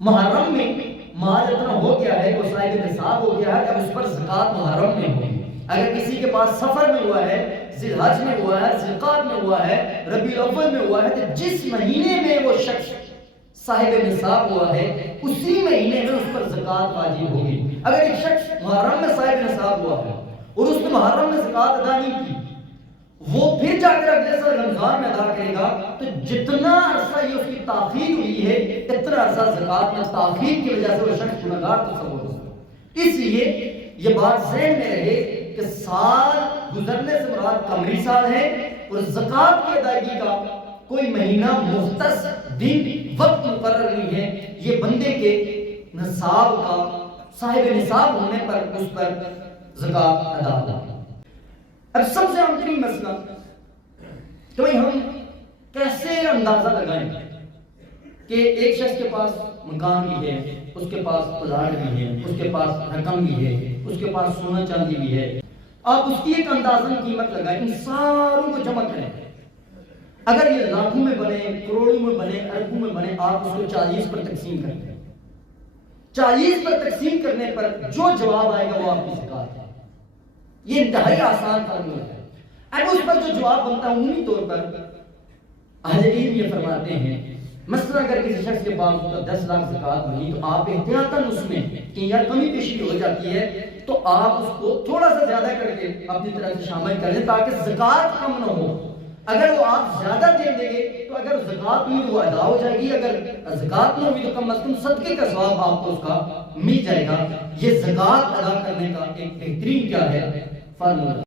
محرم میں مال اتنا ہو گیا ہے، وہ صاحب نصاب ہو گیا ہے، اب اس پر زکوٰۃ محرم میں ہوگی۔ اگر کسی کے پاس سفر میں ہوا ہے، ذی الحج میں ہوا ہے، ذی القعدہ میں ہوا ہے، ربیع الاول میں ہوا ہے، تو جس مہینے میں وہ شخص صاحب نصاب ہوا ہے اسی مہینے میں اس پر زکوٰۃ واجب ہوگی۔ اگر ایک شخص محرم میں صاحب نصاب ہوا ہے اور اس نے محرم میں زکوٰۃ ادا نہیں کی، وہ پھر جا کر اگلے سال رمضان میں ادا کرے گا، تو جتنا عرصہ یہ اس کی تاخیر ہوئی ہے اتنا عرصہ زکوٰۃ میں تاخیر کی وجہ سے وہ شخص گنہگار تصور ہوگا۔ اس لیے یہ بات ذہن میں رہے کہ سال گزرنے سے مراد قمری سال ہے، اور زکوٰۃ کی ادائیگی کا کوئی مہینہ مختص دن وقت مقرر نہیں ہے، یہ بندے کے نصاب کا صاحب نصاب ہونے پر اس پر زکوٰۃ ادا ہوگی۔ اب سب سے عام ترین مسئلہ کہ بھائی ہم کیسے اندازہ لگائیں کہ ایک شخص کے پاس مکان بھی ہے، اس کے پاس پلاٹ بھی ہے، اس کے پاس رقم بھی ہے، اس کے پاس سونا چاندی بھی ہے، آپ اس کی ایک اندازن قیمت لگائیں، ان ساروں کو جمع کریں۔ اگر یہ لاکھوں میں بنے، کروڑوں میں بنے، اربوں میں بنے، آپ اس کو 40 پر تقسیم کریں۔ 40 پر تقسیم کرنے پر جو جواب آئے گا وہ آپ کی زکوٰۃ ہے۔ یہ انتہائی آسان فارمولہ ہے۔ اب اس پر جو جواب بنتا ہے عمومی طور پر اہل علم یہ فرماتے ہیں، مثلا اگر کسی شخص کے پاس 10 لاکھ زکوٰۃ بنی تو آپ احتیاطاً اس میں کہ یار کمی پیشی ہو جاتی ہے تو آپ اس کو تھوڑا سا زیادہ کر کے اپنی طرف سے شامل کر لیں تاکہ زکوٰۃ کم نہ ہو۔ اگر وہ آپ زیادہ دے دیں گے تو اگر زکوٰۃ ہوئی تو وہ ادا ہو جائے گی، اگر زکوٰۃ نہ ہوئی تو کم از کم صدقے کا ثواب آپ کو اس کا مل جائے گا۔ یہ زکوٰۃ ادا کرنے کا ایک بہترین کیا ہے فارمولہ۔